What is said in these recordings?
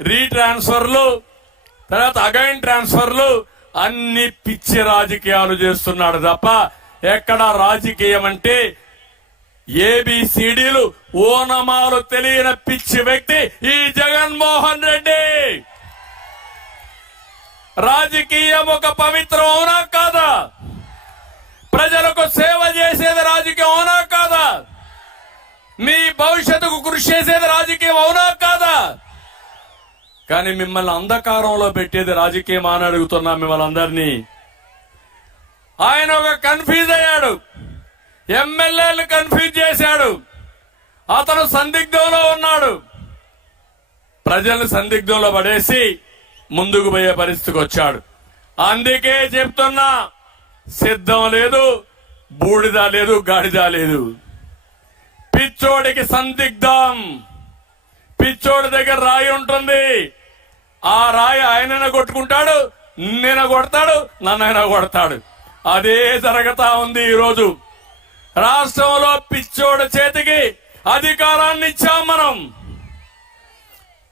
రీట్రాన్స్ఫర్లు, తర్వాత అగైన్ ట్రాన్స్ఫర్లు, అన్ని పిచ్చి రాజకీయాలు చేస్తున్నాడు తప్ప ఎక్కడ రాజకీయం అంటే ఏబిసిడీలు ఓనమాలు తెలియని పిచ్చి వ్యక్తి ఈ జగన్మోహన్ రెడ్డి. రాజకీయం ఒక పవిత్రం అవునా కాదా? ప్రజలకు సేవ చేసేది రాజకీయం అవునా కాదా? మీ భవిష్యత్తుకు కృషి చేసేది రాజకీయం అవునా కాదా? కానీ మిమ్మల్ని అంధకారంలో పెట్టేది రాజకీయం అని అడుగుతున్నా మిమ్మల్ని అందరినీ. ఆయన ఒక కన్ఫ్యూజ్ అయ్యాడు, ఎమ్మెల్యేలు కన్ఫ్యూజ్ చేశాడు, అతను సందిగ్ధంలో ఉన్నాడు. ప్రజల్ని సందిగ్ధంలో పడేసి ముందుకు పోయే పరిస్థితికి వచ్చాడు. అందుకే చెప్తున్నా, సిద్ధం లేదు, బూడిద లేదు, గాడిద లేదు. పిచ్చోడికి సందిగ్ధం. పిచ్చోడి దగ్గర రాయి ఉంటుంది, ఆ రాయి ఆయనైనా కొట్టుకుంటాడు, నిన్న కొడతాడు, నన్నైనా కొడతాడు. అదే జరుగుతా ఉంది ఈరోజు రాష్ట్రంలో. పిచ్చోడి చేతికి అధికారాన్ని ఇచ్చాం మనం.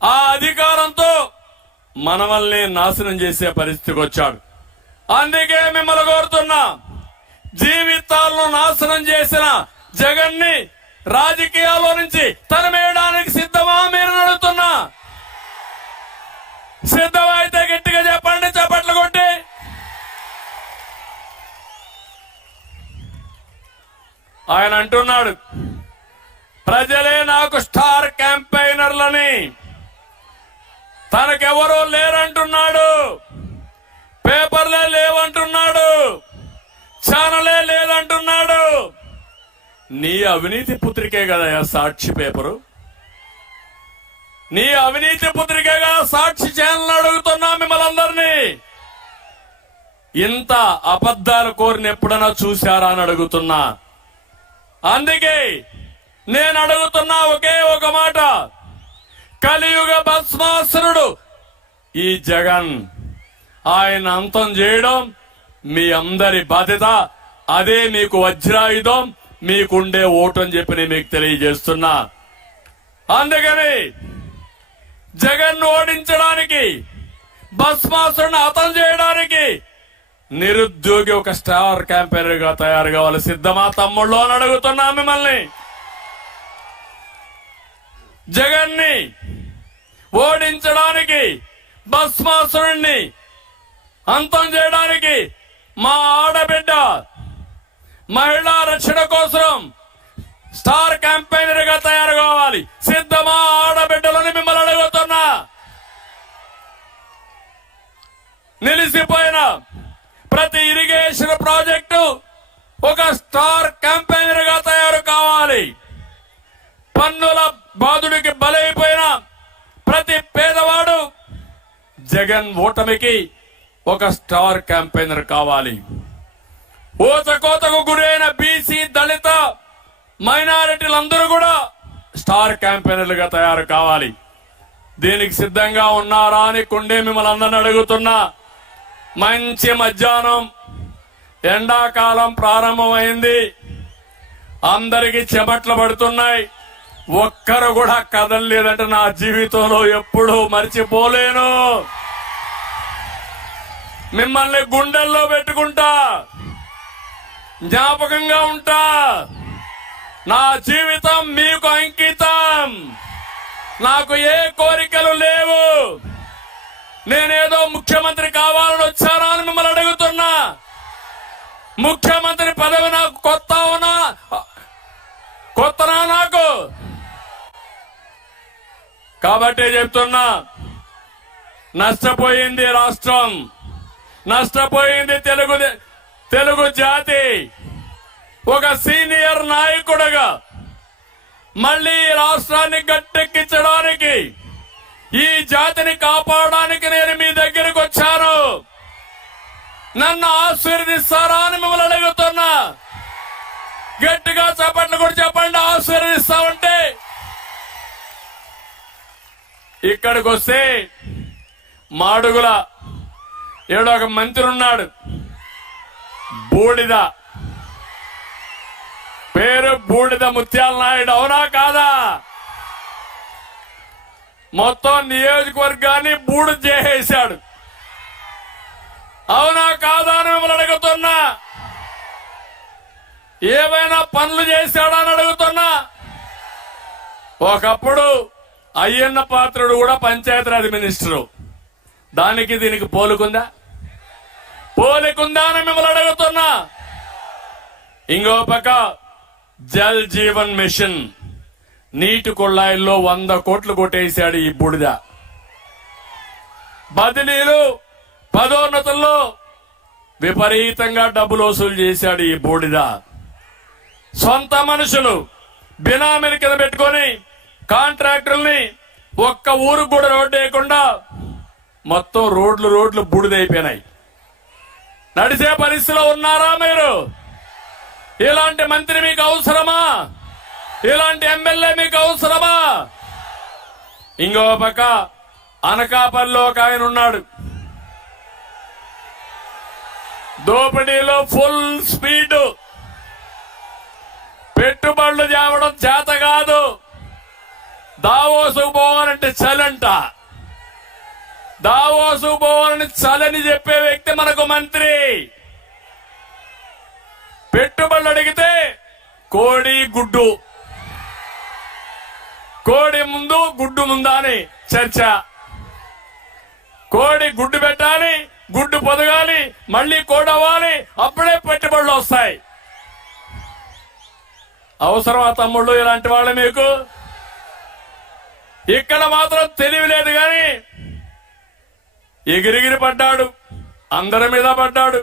ఆ అధికారంతో మనల్ని నాశనం చేసే పరిస్థితికి వచ్చాడు. అందుకే మిమ్మల్ని కోరుతున్నా, జీవితాలను నాశనం చేసిన జగన్ని రాజకీయాల్లో నుంచి తరిమేయడానికి సిద్ధమా మీరు అడుగుతున్నా? సిద్ధమైతే గట్టిగా చెప్పండి, చప్పట్లు కొట్టి. ఆయన అంటున్నాడు, ప్రజలే నాకు స్టార్ క్యాంపెయినర్లని. తనకెవరూ లేరంటున్నాడు, పేపర్లే లేవంటున్నాడు, ఛానలే లేదంటున్నాడు. నీ అవినీతి పుత్రికే కదా సాక్షి పేపరు, నీ అవినీతి పుత్రికే కదా సాక్షి ఛానల్. అడుగుతున్నా మిమ్మల్ని అందరినీ, ఇంత అబద్ధాలు కోరిన ఎప్పుడైనా చూశారా అని అడుగుతున్నా. అందుకే నేను అడుగుతున్నా ఒకే ఒక మాట, కలియుగ భస్మాసురుడు ఈ జగన్, ఆయన అంతం చేయడం మీ అందరి బాధ్యత. అదే మీకు వజ్రాయుధం, మీకుండే ఓటు అని చెప్పి నేను మీకు తెలియజేస్తున్నా. అందుకని జగన్ ఓడించడానికి, భస్మాసురుని హతం చేయడానికి నిరుద్యోగి ఒక స్టార్ క్యాంపెయినర్ గా తయారు కావాలి. సిద్ధమా తమ్ముళ్ళు అని అడుగుతున్నా మిమ్మల్ని. జగన్ని ఓడించడానికి, భస్మాసురుణ్ణి అంతం చేయడానికి మా ఆడబిడ్డ మహిళా రక్షణ కోసం స్టార్ క్యాంపెయినర్ గా తయారు కావాలి. సిద్ధమా ఆడబిడ్డలని మిమ్మల్ని అడుగుతున్నా. నిలిసిపోయిన ప్రతి ఇరిగేషన్ ప్రాజెక్టు ఒక స్టార్ క్యాంపెయినర్ గా తయారు కావాలి. పన్నుల బాధుడికి బలైపోయిన ప్రతి పేదవాడు జగన్ ఓటమికి ఒక స్టార్ క్యాంపెయినర్ కావాలి. ఊచకోతకు గురైన బీసీ, దళిత, మైనారిటీలందరూ కూడా స్టార్ క్యాంపెయినర్లుగా తయారు కావాలి. దీనికి సిద్ధంగా ఉన్నారా అని కొండే మిమ్మల్ని అందరిని అడుగుతున్నా. మంచి మధ్యాహ్నం, ఎండాకాలం ప్రారంభమైంది, అందరికీ చెమట్లు పడుతున్నాయి. ఒక్కరు కూడా కదలలేదంటే నా జీవితంలో ఎప్పుడూ మర్చిపోలేను. మిమ్మల్ని గుండెల్లో పెట్టుకుంటా, జ్ఞాపకంగా ఉంటా. నా జీవితం మీకు అంకితం. నాకు ఏ కోరికలు లేవు. నేనేదో ముఖ్యమంత్రి కావాలని వచ్చానా అని మిమ్మల్ని అడుగుతున్నా. ముఖ్యమంత్రి పదవి నాకు కొత్తనా నాకు? కాబట్టి చెప్తున్నా, నష్టపోయింది రాష్ట్రం, నష్టపోయింది తెలుగు జాతి. ఒక సీనియర్ నాయకుడిగా మళ్ళీ రాష్ట్రాన్ని గట్టెక్కించడానికి, ఈ జాతిని కాపాడడానికి నేను మీ దగ్గరికి వచ్చాను. నన్ను ఆశీర్వదిస్తారా అని మిమ్మల్ని అడుగుతున్నా. గట్టిగా చప్పట్లు కూడా చెప్పండి, ఆశీర్వదిస్తామంటే. ఇక్కడికి వస్తే మాడుగుల ఏడో ఒక మంత్రి ఉన్నాడు, బూడిద, పేరు బూడిద ముత్యాల నాయుడు. అవునా కాదా? మొత్తం నియోజకవర్గాన్ని బూడు చేసేశాడు. అవునా కాదా అని మిమ్మల్ని అడుగుతున్నా. ఏమైనా పనులు చేశాడా అని అడుగుతున్నా. ఒకప్పుడు అయ్యన్న పాత్రుడు కూడా పంచాయతీరాజ్ మినిస్టరు. దానికి దీనికి పోలికుందా? పోలికుందా అని మిమ్మల్ని అడుగుతున్నా. ఇంకో పక్క జల్ జీవన్ మిషన్ నీటి కుళాయిల్లో 100 కోట్లు కొట్టేశాడు ఈ బూడిద. బదిలీలు పదోన్నతుల్లో విపరీతంగా డబ్బులు వసూలు చేశాడు ఈ బూడిద. సొంత మనుషులు బినామీల కింద పెట్టుకొని కాంట్రాక్టర్ని ఒక్క ఊరు కూడా రోడ్డు వేయకుండా మొత్తం రోడ్లు బూడిదైపోయినాయి. నడిచే పరిస్థితిలో ఉన్నారా మీరు? ఇలాంటి మంత్రి మీకు అవసరమా? ఇలాంటి ఎమ్మెల్యే మీకు అవసరమా? ఇంకో పక్క అనకాపల్లిలో ఒక ఆయన ఉన్నాడు. దోపిడీలో ఫుల్ స్పీడ్. పెట్టుబడులు తేవడం చేత కాదు. దావోసుకు పోవాలంటే చలంట. దావోసుకు పోవాలని చలని చెప్పే వ్యక్తి మనకు మంత్రి. పెట్టుబడులు అడిగితే కోడి గుడ్డు, కోడి ముందు గుడ్డు ముందా అని చర్చ. కోడి గుడ్డు పెట్టాలి, గుడ్డు పొదగాలి, మళ్ళీ కోడవ్వాలి, అప్పుడే పెట్టుబడులు వస్తాయి. అవసరమా తమ్ముళ్ళు ఇలాంటి వాళ్ళు మీకు? ఇక్కడ మాత్రం తెలివి లేదు కానీ ఎగిరిగిరి పడ్డాడు, అందరి మీద పడ్డాడు,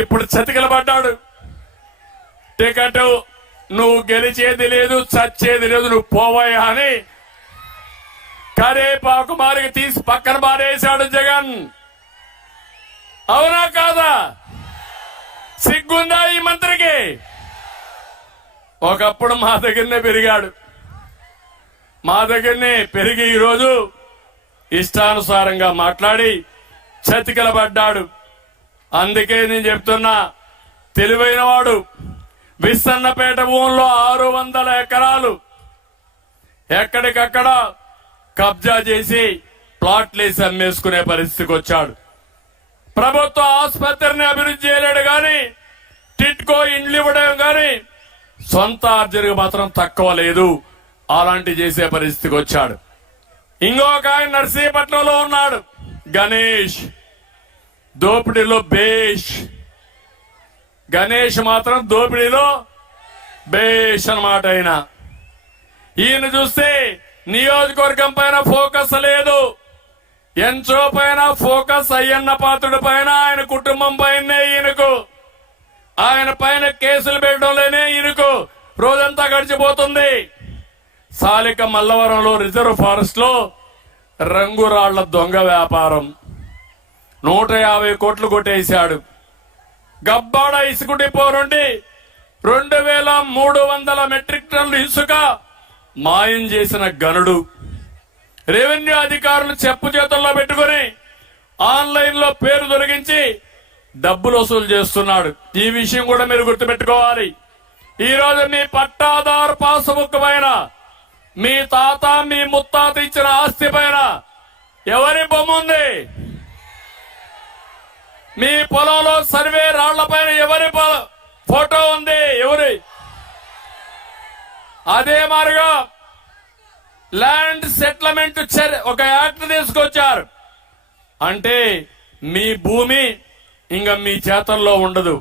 ఇప్పుడు చతికిల పడ్డాడు. టికెట్ నువ్వు గెలిచేది లేదు, చచ్చేది లేదు, నువ్వు పోవయ్యా అని కరేపాకు మారికి తీసి పక్కన బారేశాడు జగన్. అవునా కాదా? సిగ్గుందా ఈ మంత్రికి? ఒకప్పుడు మా దగ్గరనే పెరిగాడు. మా దగ్గరనే పెరిగి ఈరోజు ఇష్టానుసారంగా మాట్లాడి చతికిల పడ్డాడు. అందుకే నేను చెప్తున్నా, తెలివైన వాడు విస్సన్నపేట భూముల్లో 600 ఎకరాలు ఎక్కడికక్కడ కబ్జా చేసి ప్లాట్లేసి అమ్మేసుకునే పరిస్థితికి వచ్చాడు. ప్రభుత్వ ఆసుపత్రిని అభివృద్ధి చేయలేడు గాని, టిట్కో ఇండ్లు ఇవ్వడం గాని సొంత ఆర్జనకు మాత్రం తక్కువ లేదు. అలాంటి చేసే పరిస్థితికి వచ్చాడు. ఇంకొక ఆయన నర్సీపట్నంలో ఉన్నాడు, గణేష్. దోపిడీలో బేష్. గణేష్ మాత్రం దోపిడీలో బేష్ అన్నమాట. ఈయన చూస్తే నియోజకవర్గం పైన ఫోకస్ లేదు. ఎంచో పైన ఫోకస్ అయ్యన్న పాత్రుడి పైన, ఆయన కుటుంబం పైనే ఈయనకు. ఆయన పైన కేసులు పెట్టడంలోనే ఈయనకు రోజంతా గడిచిపోతుంది. సాలిక మల్లవరంలో రిజర్వ్ ఫారెస్ట్ లో రంగురాళ్ల దొంగ వ్యాపారం 150 కోట్లు కొట్టేశాడు. గబ్బాడ ఇసుక డిపో నుండి 2300 మెట్రిక్ టన్నులు ఇసుక మాయం చేసిన గనుడు. రెవెన్యూ అధికారులు చెప్పు చేతుల్లో పెట్టుకుని ఆన్లైన్ లో పేరు తొలగించి డబ్బులు వసూలు చేస్తున్నాడు. ఈ విషయం కూడా మీరు గుర్తుపెట్టుకోవాలి. ఈ రోజు మీ పట్టాదారు పాస్బుక్ పైన, మీ తాత మీ ముత్తాత ఇచ్చిన ఆస్తి పైన ఎవరి బొమ్మ ఉంది? మీ పొలంలో సర్వే రాళ్ల పైన ఎవరి ఫోటో ఉంది? ఎవరి? అదే మాదిరిగా ల్యాండ్ సెటిల్మెంట్ ఒక యాక్ట్ తీసుకొచ్చారు. అంటే మీ భూమి ఇంకా మీ చేతల్లో ఉండదు.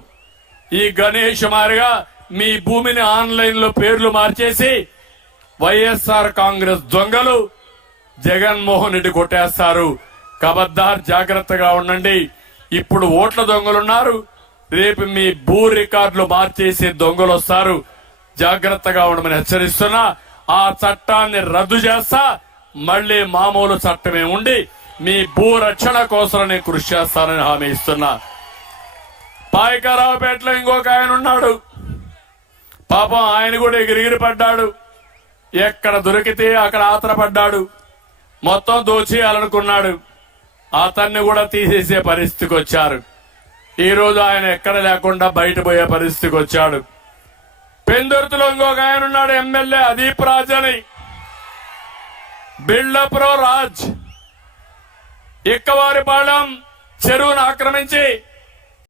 ఈ గణేష్ మారిగా మీ భూమిని ఆన్లైన్ లో పేర్లు మార్చేసి వైఎస్ఆర్ కాంగ్రెస్ దొంగలు జగన్మోహన్ రెడ్డి కొట్టేస్తారు. కబద్దార్, జాగ్రత్తగా ఉండండి. ఇప్పుడు ఓట్ల దొంగలున్నారు, రేపు మీ భూ రికార్డులు మార్చేసే దొంగలు వస్తారు. జాగ్రత్తగా ఉండమని హెచ్చరిస్తున్నా. ఆ చట్టాన్ని రద్దు చేస్తా, మళ్లీ మామూలు చట్టమే ఉండి మీ భూ రక్షణ కోసం నేను కృషి చేస్తానని హామీ ఇస్తున్నా. పాయకరావుపేటలో ఇంకొక ఆయన ఉన్నాడు. పాపం ఆయన కూడా ఎగిరిగిరి పడ్డాడు. ఎక్కడ దొరికితే అక్కడ ఆతరపడ్డాడు. మొత్తం దోచేయాలనుకున్నాడు. అతన్ని కూడా తీసేసే పరిస్థితికి వచ్చారు. ఈ రోజు ఆయన ఎక్కడ లేకుండా బయట పోయే పరిస్థితికి వచ్చాడు. పెందుర్తిలో ఇంకొక ఆయన ఉన్నాడు, ఎమ్మెల్యే అదీప్ రాజ్ అని. బిల్డప్రో రాజ్ ఇక్కవారిపాళెం చెరువును ఆక్రమించి